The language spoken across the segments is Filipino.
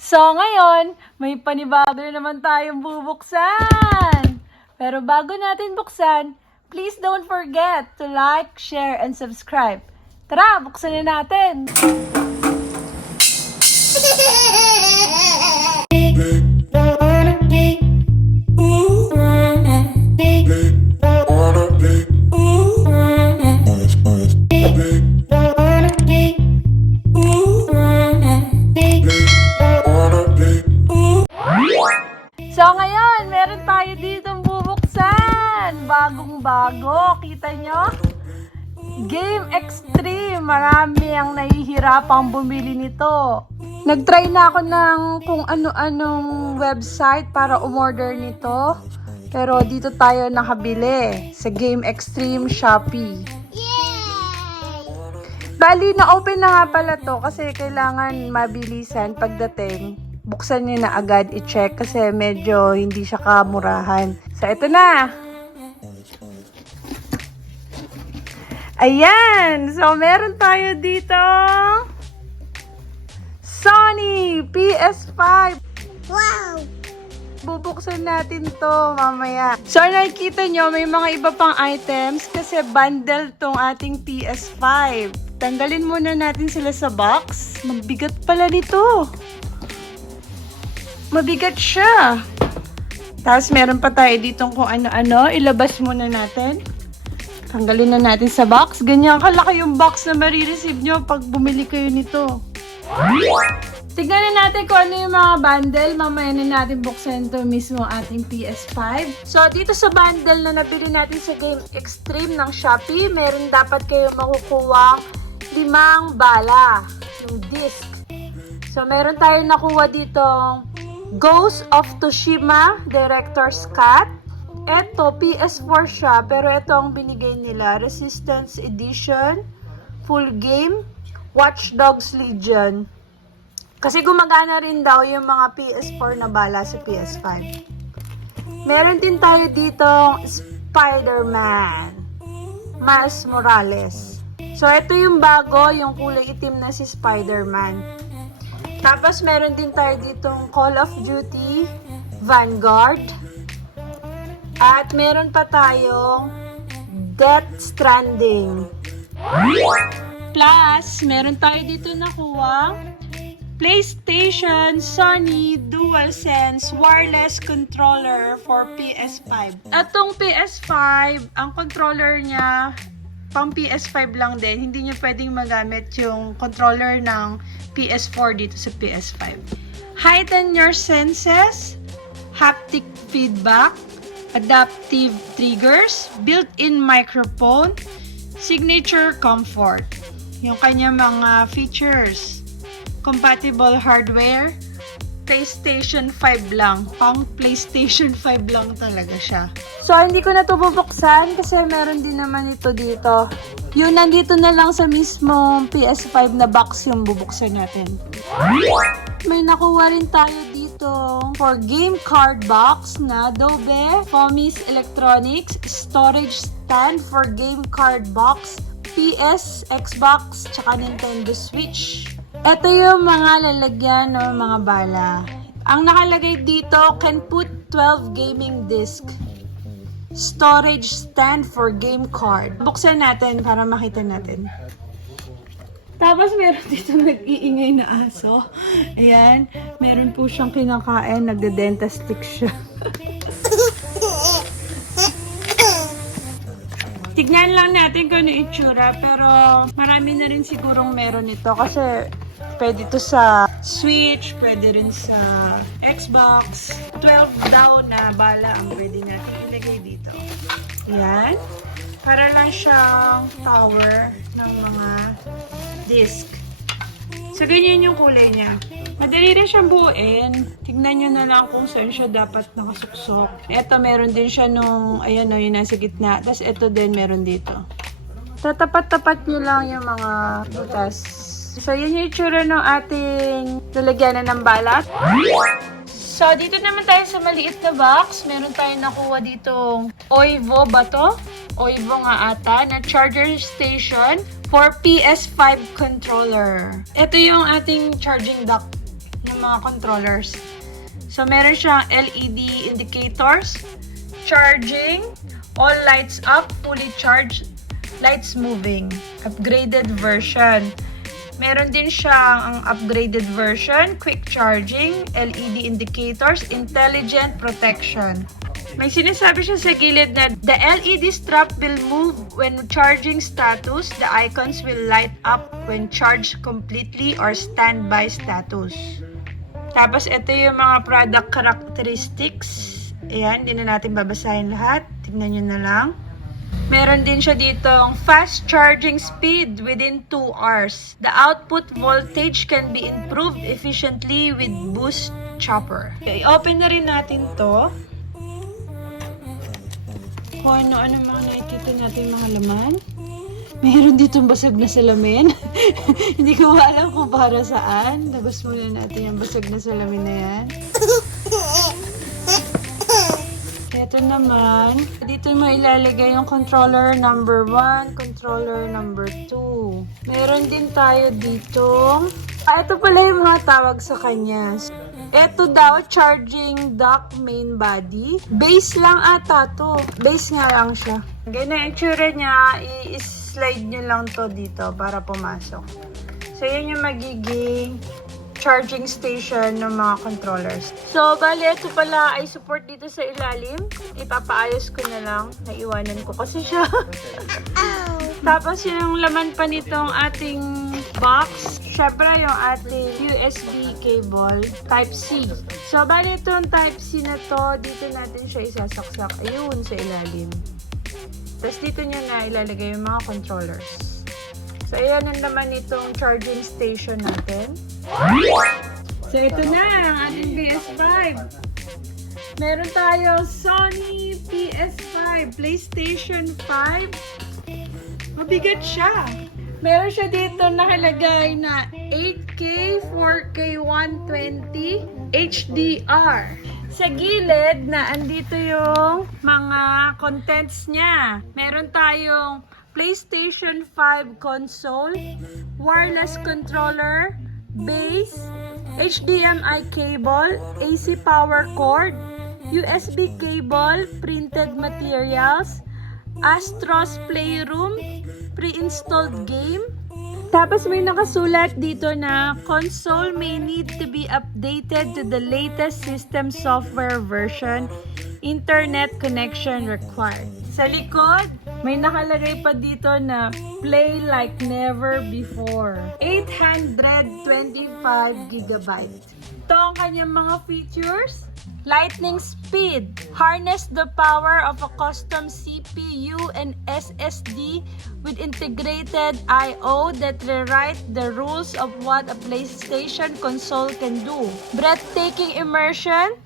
So, ngayon, may panibago na naman tayong bubuksan. Pero bago natin buksan, please don't forget to like, share, and subscribe. Tara, buksan na natin! So ngayon, meron tayo ditong bubuksan. Bagong-bago. Kita nyo? Game Extreme. Marami ang nahihirapang bumili nito. Nag-try na ako ng kung ano-anong website para umorder nito. Pero dito tayo nakabili sa Game Extreme Shopee. Bali, na-open na nga pala to kasi kailangan mabilisan pagdating. Buksan nyo na agad i-check kasi medyo hindi siya kamurahan. So, ito na. Ayan. So, meron tayo dito Sony PS5. Wow! Bubuksan natin to mamaya. So, nakikita nyo, may mga iba pang items kasi bundle tong ating PS5. Tanggalin muna natin sila sa box. Mabigat pala nito. Mabigat siya. Tapos meron pa tayo ditong kung ano-ano. Ilabas muna natin. Tanggalin na natin sa box. Ganyan kalaki yung box na marireceive nyo pag bumili kayo nito. Tignan na natin kung ano yung mga bundle. Mamaya na natin buksan ito mismo ating PS5. So, dito sa bundle na nabili natin sa Game Extreme ng Shopee, meron dapat kayo makukuha 5 bala. Yung disc. So, meron tayong nakuha ditong Ghost of Tsushima Director's Cut. Ito, PS4 siya, pero ito ang binigay nila. Resistance Edition, Full Game, Watch Dogs Legion. Kasi gumagana rin daw yung mga PS4 na bala sa PS5. Meron din tayo dito Spider-Man, Miles Morales. So, ito yung bago, yung kulay itim na si Spider-Man. Tapos, meron din tayo ditong Call of Duty, Vanguard. At meron pa tayong Death Stranding. Plus, meron tayo dito nakuha PlayStation Sony DualSense Wireless Controller for PS5. Atong PS5, ang controller niya, pang PS5 lang din. Hindi niyo pwedeng magamit yung controller ng PS4 dito sa PS5. Heighten your senses, haptic feedback, adaptive triggers, built-in microphone, signature comfort. Yung kanya mga features. Compatible hardware, PlayStation 5 lang. Pang PlayStation 5 lang talaga siya. So, hindi ko na ito bubuksan kasi meron din naman ito dito. Yun, nandito na lang sa mismong PS5 na box yung bubuksan natin. May nakuha rin tayo dito for game card box na Adobe Fomis Electronics storage stand for game card box, PS, Xbox, tsaka Nintendo Switch. Ito yung mga lalagyan ng mga bala. Ang nakalagay dito, can put 12 gaming disc. Storage stand for game card. Buksan natin para makita natin. Tapos meron dito nag-iingay na aso. Ayan. Meron po siyang kinakain. Nagde-denta stick siya. Tignan lang natin kung ano itsura. Pero marami na rin sigurong meron ito. Kasi pwede ito sa Switch. Pwede rin sa Xbox. 12 daw na bala ang pwede natin ilagay dito. Ayan. Para lang siyang tower ng mga disc. So, ganyan yung kulay niya. Madali rin siyang buuin. Tignan nyo na lang kung saan siya dapat nakasuksok. Ito, meron din siya nung, ayan o, yung nasa gitna. Tapos, ito din meron dito. Tatapat-tapat nyo lang yung mga butas. So, yun yung itsura ng ating lalagyanan ng balat. So, dito naman tayo sa maliit na box. Meron tayong nakuha ditong Oivo ba to? Oivo nga ata, na charger station for PS5 controller. Ito yung ating charging dock ng yung mga controllers. So, meron siyang LED indicators, charging, all lights up, fully charged, lights moving, upgraded version. Meron din siyang upgraded version, quick charging, LED indicators, intelligent protection. May sinasabi siya sa gilid na the LED strap will move when charging status. The icons will light up when charged completely or standby status. Tapos ito yung mga product characteristics. Ayan, hindi na natin babasahin lahat. Tignan nyo na lang. Meron din siya ditong fast charging speed within 2 hours. The output voltage can be improved efficiently with boost chopper. Okay, open na rin natin to. Kung ano mga nakikita natin mga laman. Meron ditong basag na salamin. Hindi ko alam kung para saan. Labas muna natin yung basag na salamin na yan. Ito naman, dito mo ilalagay yung controller number 1, controller number 2. Meron din tayo dito. Ito pala yung mga tawag sa kanya. Ito daw, charging dock main body. Base lang ata to. Base nga lang siya. Ganyan yung itsura niya, i-slide nyo lang to dito para pumasok. So, yun yung magiging charging station ng mga controllers. So, bali, ito pala ay support dito sa ilalim. Ipapaayos ko na lang. Naiwanan ko kasi siya. Tapos, yung laman pa nitong ating box, syempre yung ating USB cable Type-C. So, bali itong Type-C na to, dito natin siya isasaksak. Ayun, sa ilalim. Tapos, dito nyo na ilalagay yung mga controllers. So, ayan ang naman itong charging station natin. So, ito na ang ating PS5. Meron tayo Sony PS5, PlayStation 5. Mabigat siya. Meron siya dito nakalagay na 8K, 4K, 120, HDR. Sa gilid na andito yung mga contents niya. Meron tayong PlayStation 5 console, wireless controller, base, HDMI cable, AC power cord, USB cable, printed materials, Astro's Playroom, pre-installed game. Tapos may nakasulat dito na console may need to be updated to the latest system software version. Internet connection required. Sa likod, may nakalagay pa dito na play like never before. 825 GB. Ito ang kanyang mga features. Lightning speed. Harness the power of a custom CPU and SSD with integrated I/O that rewrite the rules of what a PlayStation console can do. Breathtaking immersion.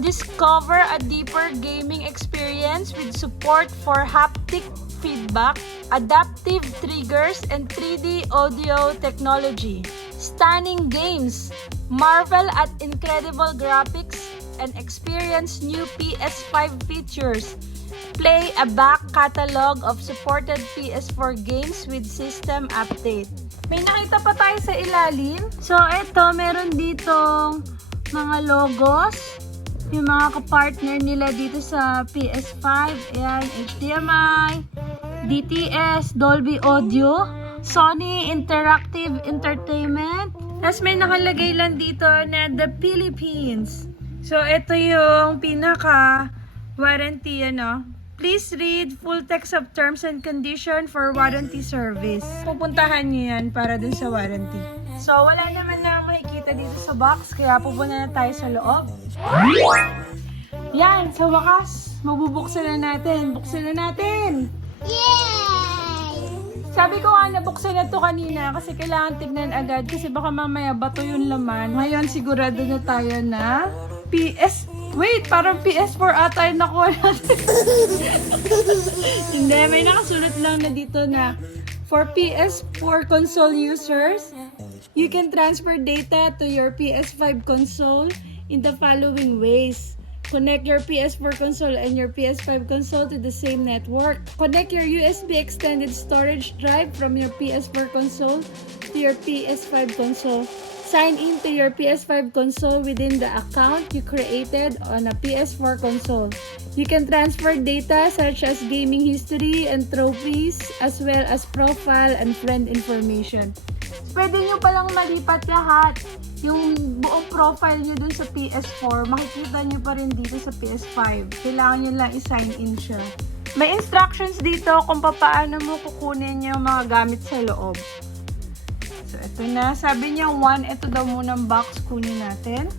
Discover a deeper gaming experience with support for haptic feedback, adaptive triggers, and 3D audio technology. Stunning games. Marvel at incredible graphics and experience new PS5 features. Play a back catalog of supported PS4 games with system update. May nakita pa tayo sa ilalim. So, ito, meron ditong mga logos. Yung mga kapartner nila dito sa PS5. Ayan, HDMI, DTS, Dolby Audio, Sony Interactive Entertainment. Tapos may nakalagay lang dito na The Philippines. So, ito yung pinaka-warranty, ano. Please read full text of terms and condition for warranty service. Pupuntahan nyo yan para dun sa warranty. So, wala naman na makikita dito sa box, kaya pupunta na tayo sa loob. Yan, sa wakas, mabubuksan na natin. Buksan na natin! Yay! Sabi ko nga nabuksan na to kanina kasi kailangan tignan agad kasi baka mamaya bato yung laman. Ngayon sigurado na tayo na Wait, parang PS4 ata yung nakuha natin. Hindi, may nakasulat lang na dito na for PS4 console users, you can transfer data to your PS5 console in the following ways. Connect your PS4 console and your PS5 console to the same network. Connect your USB extended storage drive from your PS4 console to your PS5 console. sign into your PS5 console within the account you created on a PS4 console. You can transfer data such as gaming history and trophies, as well as profile and friend information. Pwede nyo palang malipat lahat. Yung buong profile nyo dun sa PS4, makikita nyo pa rin dito sa PS5. Kailangan nyo lang i-sign in siya. May instructions dito kung paano mo kukunin yung mga gamit sa loob. So, ito na. Sabi niya, 1, ito daw munang box kunin natin.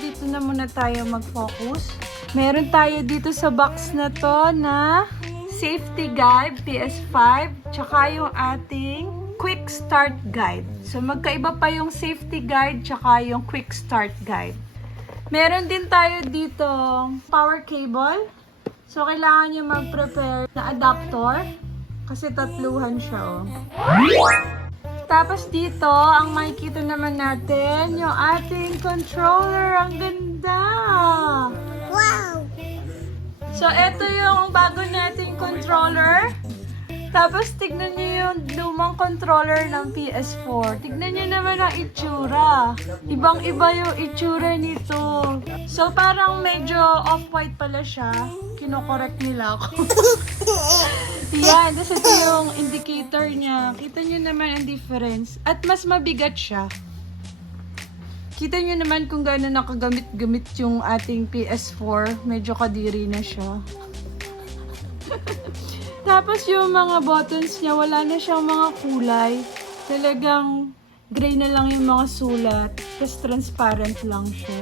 Dito na muna tayo mag-focus. Meron tayo dito sa box na to na safety guide, PS5, tsaka yung ating quick start guide. So, magkaiba pa yung safety guide tsaka yung quick start guide. Meron din tayo dito power cable. So, kailangan nyo mag-prepare na adapter kasi tatluhan siya, oh. Tapos dito, ang makikita naman natin, yung ating controller. Ang ganda! Wow! So, ito yung bago nating controller. Tapos, tignan nyo yung lumang controller ng PS4. Tignan nyo naman ang itsura. Ibang-iba yung itsura nito. So, parang medyo off-white pala siya. Kino-correct nila ako. Yan, kasi ito yung indicator niya. Kita nyo naman ang difference. At mas mabigat siya. Kita nyo naman kung gaano nakagamit-gamit yung ating PS4. Medyo kadiri na siya. Tapos yung mga buttons niya, wala na siyang mga kulay. Talagang gray na lang yung mga sulat. Tapos transparent lang siya.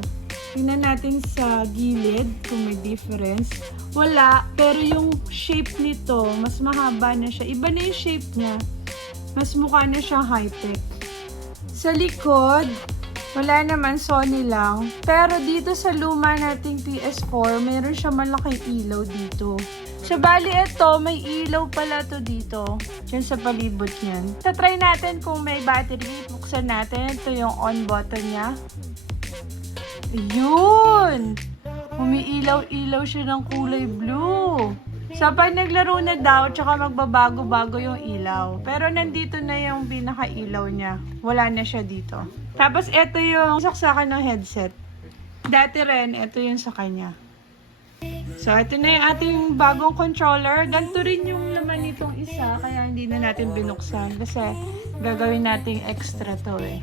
Tingnan natin sa gilid kung may difference. Wala, pero yung shape nito, mas mahaba na siya. Iba na yung shape niya. Mas mukha na siyang high-tech. Sa likod, wala naman, Sony lang. Pero dito sa luma nating PS4, meron siya malaking ilaw dito. So, bali ito, may ilaw pala to dito. Diyan sa palibot niyan. Try natin kung may battery. Buksan natin. Ito yung on button niya. Ayun! Umiilaw-ilaw siya ng kulay blue. So, pag naglaro na daw, tsaka magbabago-bago yung ilaw. Pero nandito na yung pinaka-ilaw niya. Wala na siya dito. Tapos, ito yung saksakan ng headset. Dati rin, ito yung sa kanya. So, ito na yung ating bagong controller. Ganito rin yung laman nitong isa, kaya hindi na natin binuksan. Kasi, gagawin nating extra to eh.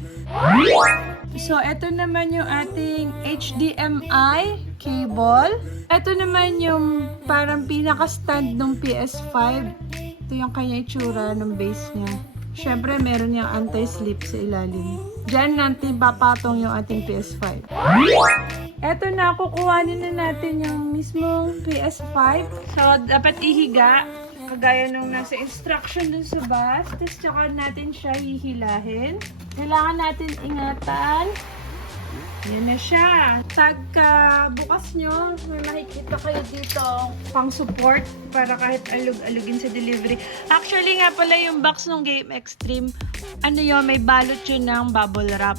So, ito naman yung ating HDMI cable. Ito naman yung parang pinaka-stand ng PS5. Ito yung kanya itsura ng base niya. Siyempre, meron yung anti-slip sa ilalim. Diyan natin papatong yung ating PS5. Eto na, kukuhanin na natin yung mismong PS5. So, dapat ihiga. Kagaya nung nasa instruction dun sa bus. Tapos, tsaka natin siya hihilahin. Kailangan natin ingatan. Yan na siya. Pagka bukas nyo, may makikita kayo dito pang support para kahit alug-alugin sa delivery. Actually nga pala yung box ng Game Extreme, ano yun, may balot yun ng bubble wrap.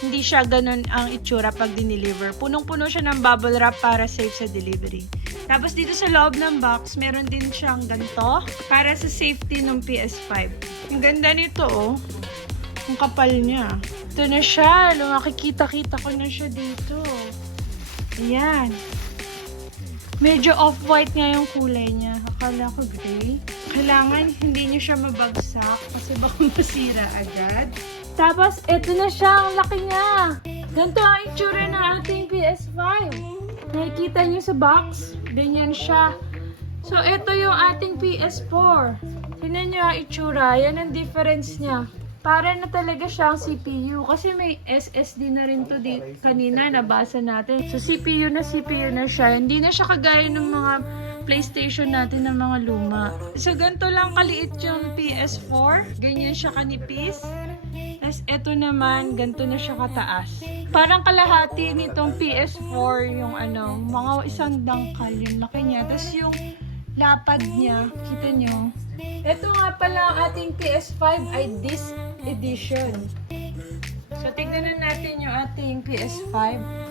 Hindi siya ganun ang itsura pag dineliver. Punong-puno siya ng bubble wrap para safe sa delivery. Tapos dito sa loob ng box, meron din siyang ganito para sa safety ng PS5. Ang ganda nito, oh. Ang kapal niya. Ito na siya. Makikita-kita ko na siya dito. Ayan. Medyo off-white nga yung kulay niya. Akala ko gray. Kailangan hindi niyo siya mabagsak kasi baka masira agad. Tapos, ito na siya. Ang laki niya. Ganito ang itsura ng ating PS5. Nakikita niyo sa box? Ganyan siya. So, ito yung ating PS4. Tingnan niyo ang itsura. Yan ang difference niya. Para na talaga siyang CPU. Kasi may SSD na rin to kanina. Nabasa natin. So, CPU na siya. Hindi na siya kagaya ng mga PlayStation natin ng mga luma. So, ganito lang kaliit yung PS4. Ganyan siya kanipis. Tapos, eto naman, ganito na siya kataas. Parang kalahati nitong PS4, yung mga isang dangkal, yung laki niya. Tapos, yung lapad niya, kita nyo. Ito nga pala ang ating PS5 ay disc edition. So, tignan na natin yung ating PS5.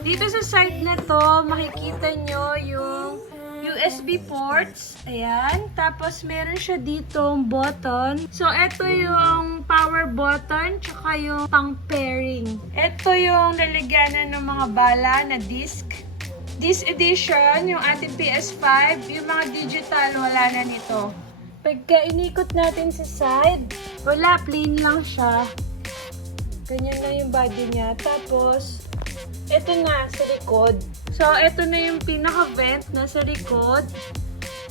Dito sa side na to, makikita nyo yung USB ports. Ayan. Tapos, meron siya ditong button. So, ito yung power button, tsaka yung pang pairing. Ito yung lalagyanan ng mga bala na disc. This edition, yung ating PS5, yung mga digital, wala na nito. Pagka inikot natin sa side, wala, plain lang siya. Ganyan na yung body niya. Tapos, ito na sa likod. So, ito na yung pinaka-vent na sa likod.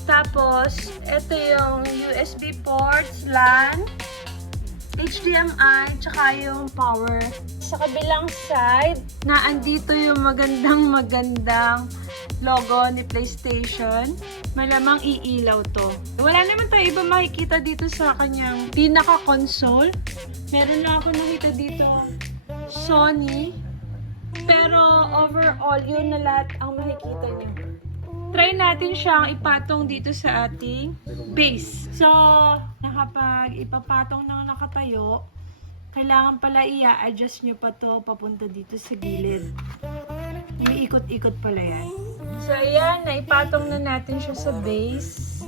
Tapos, ito yung USB ports, LAN, HDMI, tsaka yung power. Sa kabilang side, na andito yung magandang logo ni PlayStation. Malamang iilaw to. Wala naman tayo iba makikita dito sa kanyang pinaka-console. Meron lang ako nakita dito Sony. Pero overall, yun na lahat ang makikita niyo. Try natin siyang ipatong dito sa ating base. So, nakapag ipapatong ng nakatayo, kailangan pala i-adjust nyo pa to papunta dito sa gilid. Umiikot-ikot pala yan. So, ayan, naipatong na natin siya sa base.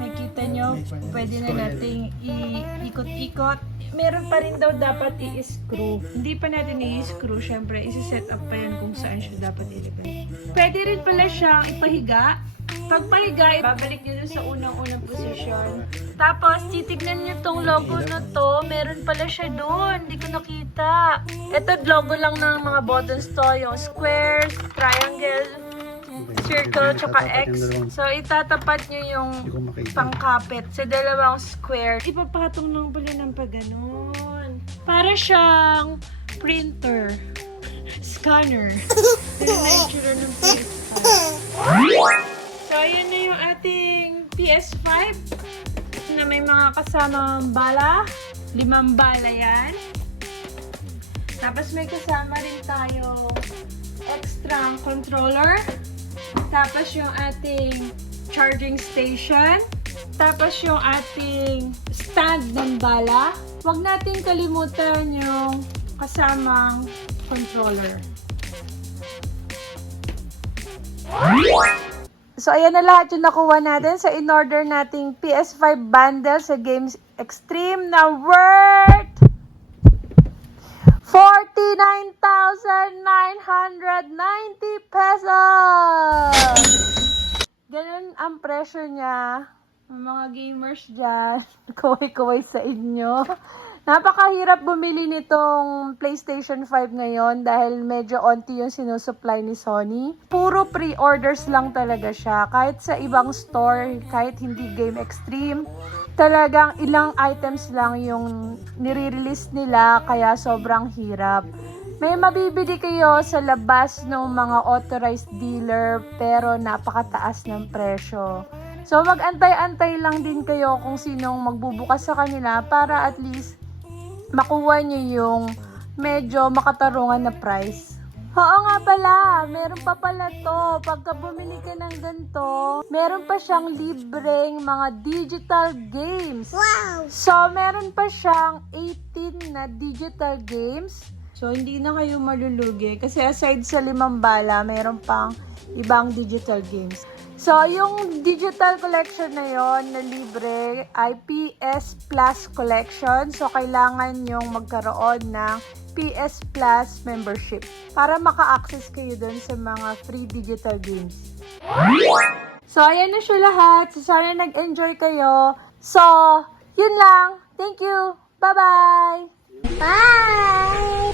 Nakikita nyo, pwede na nating iikot-ikot. Meron pa rin daw dapat i-screw. Hindi pa natin i-screw, syempre, isi-set up pa yan kung saan siya dapat ilagay. Pwede rin pala siyang ipahiga. Pag pahiga, babalik nyo dun sa unang-unang position. Tapos, titignan nyo tong logo na to. Meron pala siya doon. Hindi ko nakita. Ito, logo lang ng mga buttons to. Yung square, triangle, circle, tsaka X. So, itatapat nyo yung pangkapit sa dalawang square. Ipapatong lang pala ng pagganon. Para siyang printer. Scanner. Ganun na yung tsura ng PS5. So, ayan na yung ating PS5 na may mga kasamang bala. 5 bala yan. Tapos may kasama rin tayo extra controller. Tapos yung ating charging station. Tapos yung ating stand ng bala. Huwag natin kalimutan yung kasamang controller. So, ayan na lahat yung nakuha natin sa in-order nating PS5 bundle sa Games Extreme na worth 49,990 pesos! Ganun ang presyo niya. Mga gamers dyan, kuway-kuway sa inyo. Napakahirap bumili nitong PlayStation 5 ngayon dahil medyo onti yung sinusupply ni Sony. Puro pre-orders lang talaga siya. Kahit sa ibang store, kahit hindi Game Extreme, talagang ilang items lang yung nire-release nila kaya sobrang hirap. May mabibili kayo sa labas ng mga authorized dealer pero napakataas ng presyo. So mag-antay-antay lang din kayo kung sinong magbubukas sa kanila para at least makuha nyo yung medyo makatarungan na price. Oo nga pala, meron pa pala to. Pagka bumili ka ng ganito, meron pa siyang libreng mga digital games. Wow! So, meron pa siyang 18 na digital games. So, hindi na kayo malulugi. Kasi aside sa 5 bala, meron pang ibang digital games. So, yung digital collection na yon na libre ay PS Plus collection. So, kailangan yung magkaroon ng PS Plus membership para maka-access kayo dun sa mga free digital games. So, ayan na siya lahat. So, sana nag-enjoy kayo. So, yun lang. Thank you. Bye-bye! Bye!